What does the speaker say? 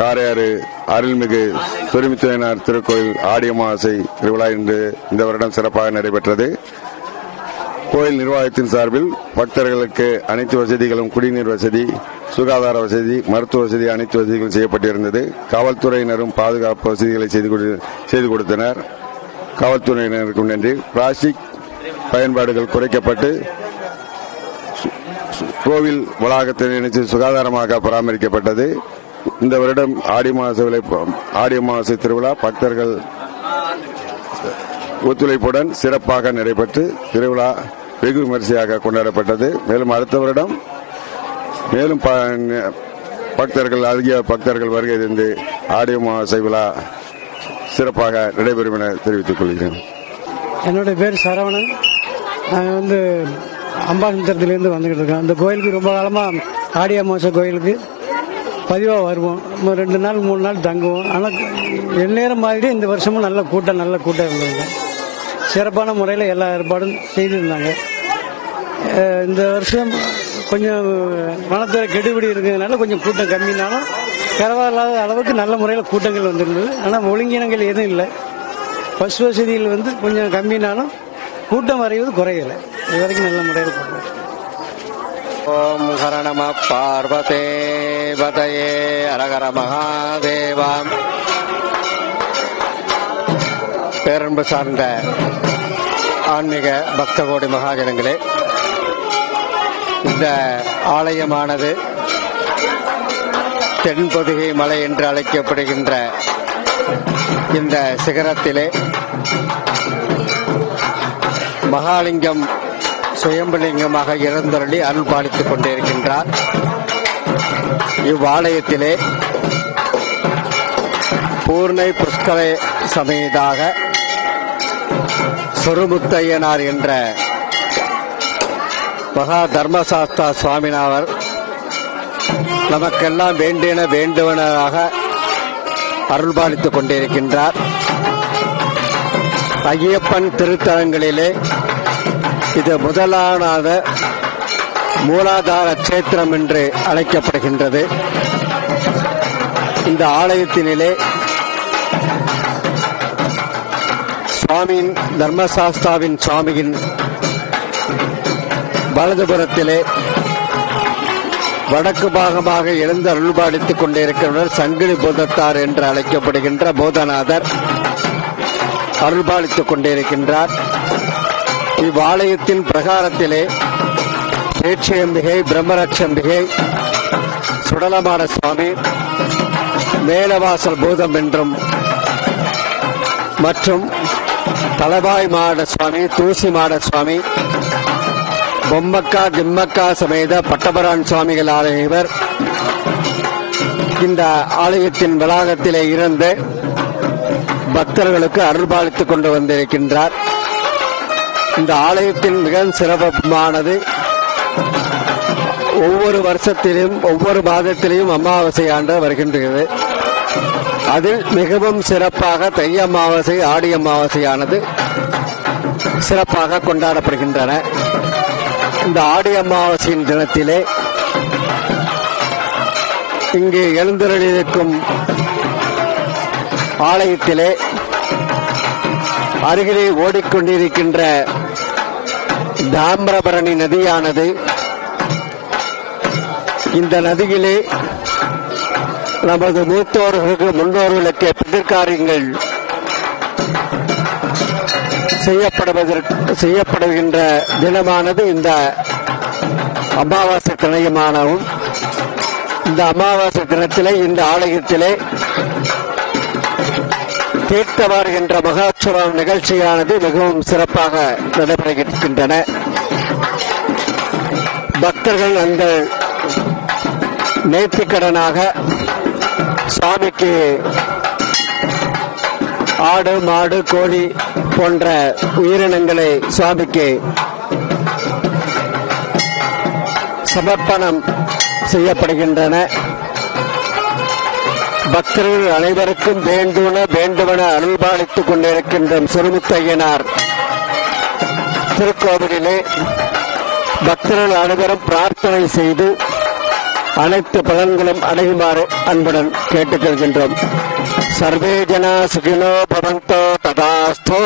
காரையாறு அருள்மிகு பெருமித்துவனார் திருக்கோயில் ஆடி அமாவாசை திருவிழா இன்று இந்த வருடம் சிறப்பாக நடைபெற்றது. கோயில் நிர்வாகத்தின் சார்பில் பக்தர்களுக்கு அனைத்து வசதிகளும், குடிநீர் வசதி, சுகாதார வசதி, மருத்துவ வசதி, அனைத்து வசதிகளும் செய்யப்பட்டிருந்தது. காவல்துறையினரும் பாதுகாப்பு வசதிகளை செய்து கொடுத்தனர். காவல்துறையினருக்கும் நன்றி. பிளாஸ்டிக் பயன்பாடுகள் குறைக்கப்பட்டு கோவில் வளாகத்தை நினைத்து சுகாதாரமாக பராமரிக்கப்பட்டது. இந்த வருடம் ஆடி அமாவாசை திருவிழா பக்தர்கள் ஒத்துழைப்புடன் சிறப்பாக நடைபெற்று திருவிழா வெகு விமரிசையாக கொண்டாடப்பட்டது. மேலும் அடுத்த வருடம் மேலும் அதிக பக்தர்கள் வருகை தந்து ஆடி அமாவாசை விழா சிறப்பாக நடைபெறும் என தெரிவித்துக் கொள்கிறேன். என்னுடைய பேர் சரவணன். நாங்கள் அம்பாசமுத்திரத்திலிருந்து வந்துகிட்டு இருக்கோம். இந்த கோயிலுக்கு ரொம்ப காலமாக ஆடி அமாவாசை கோயிலுக்கு பதிவாக வருவோம். 2 நாள் 3 நாள் தங்குவோம். ஆனால் எந்நேரம் மாதிரி இந்த வருஷமும் நல்ல கூட்டம் இருந்தது. சிறப்பான முறையில் எல்லா ஏற்பாடும் செய்திருந்தாங்க. இந்த வருஷம் கொஞ்சம் வனத்துறை கெடுபிடி இருக்கிறதுனால கொஞ்சம் கூட்டம் கம்மினாலும் பரவாயில்லாத அளவுக்கு நல்ல முறையில் கூட்டங்கள் வந்திருந்தது. ஆனால் ஒழுங்கினங்கள் எதுவும் இல்லை. பஸ் வசதிகள் கொஞ்சம் கம்மினாலும் கூட்டம் வரைவது குறையலை. இது வரைக்கும் நல்ல முறையில் போடுறோம். ஓம் ஹர நம பார்வதே பதயே அரகர மகாதேவாம். பேரன்பு சார்ந்த ஆன்மீக பக்த கோடி மகாஜனங்களே, இந்த ஆலயமானது தென்பொதிகை மலை என்று அழைக்கப்படுகின்ற இந்த சிகரத்திலே மகாலிங்கம் சுயம்பலிங்கமாக இறந்தருளி அருள் பாலித்துக் கொண்டிருக்கின்றார். இவ்வாலயத்திலே பூர்ணை புஷ்கர சமேதாக சொருமுத்தையனார் என்ற மகா தர்மசாஸ்தா சுவாமிநாதர் நமக்கெல்லாம் வேண்டின வேண்டுவனாக அருள் பாலித்துக் கொண்டிருக்கின்றார். ஐயப்பன் திருத்தலங்களிலே இது முதலான மூலாதார கஷேத்திரம் என்று அழைக்கப்படுகின்றது. இந்த ஆலயத்தினிலே சுவாமியின் தர்மசாஸ்தாவின் சுவாமியின் வலதுபுறத்திலே வடக்கு பாகமாக எழுந்து அருள்பாலித்துக் கொண்டிருக்கிறவர் சங்கிலி பூதத்தார் என்று அழைக்கப்படுகின்ற பூதநாதர் அருள்பாலித்துக் கொண்டிருக்கின்றார். இவ்வாலயத்தின் பிரகாரத்திலே பேட்சியம்பிகை, பிரம்மரட்சம்பிகை, சுடலமான சுவாமி, மேலவாசல் பூதம் என்றும் மற்றும் தலவாய் மாட சுவாமி, தூசி மாட சுவாமி, பொம்மக்கா திம்மக்கா சமேத பட்டபரான் சுவாமிகள் ஆகியவர் இந்த ஆலயத்தின் வளாகத்திலே இருந்து பக்தர்களுக்கு அருள்பாலித்துக் கொண்டு வந்திருக்கின்றார். இந்த ஆலயத்தின் மிக சிறப்பானது ஒவ்வொரு வருஷத்திலும் ஒவ்வொரு மாதத்திலையும் அமாவாசை ஆண்டு வருகின்றது. அதில் மிகவும் சிறப்பாக தை அமாவாசை, ஆடி அமாவாசையானது சிறப்பாக கொண்டாடப்படுகின்றன. இந்த ஆடி அமாவாசையின் தினத்திலே இங்கு எழுந்தருளியிருக்கும் ஆலயத்திலே அருகிலே ஓடிக்கொண்டிருக்கின்ற தாமிரபரணி நதியானது, இந்த நதியிலே நமது மூத்தோர்களுக்கு முன்னோர்களுக்கு பிதிர்காரியங்கள் செய்யப்படுகின்ற தினமானது இந்த அமாவாசை தினமானவும், இந்த அமாவாசை தினத்திலே இந்த ஆலயத்திலே தீர்த்தவார் என்ற மகோற்சவம் நிகழ்ச்சியானது மிகவும் சிறப்பாக நடைபெறுகின்றன. பக்தர்கள் அந்த நேர்த்திக்கடனாக சுவாமிக்கு ஆடு, மாடு, கோழி போன்ற உயிரினங்களை சுவாமிக்கு சமர்ப்பணம் செய்யப்படுகின்றன. பக்தர்கள் அனைவருக்கும் வேண்டுவன அருள்பாலித்துக் கொண்டிருக்கின்ற சொருமுத்தையனார் திருக்கோவிலிலே பக்தர்கள் அனைவரும் பிரார்த்தனை செய்து அனைத்து பலன்களும் அடையுமாறு அன்புடன் கேட்டுக்கொள்கின்றோம். சர்வே ஜனா சுகினோ பவந்தோ ததாஸ்தோ.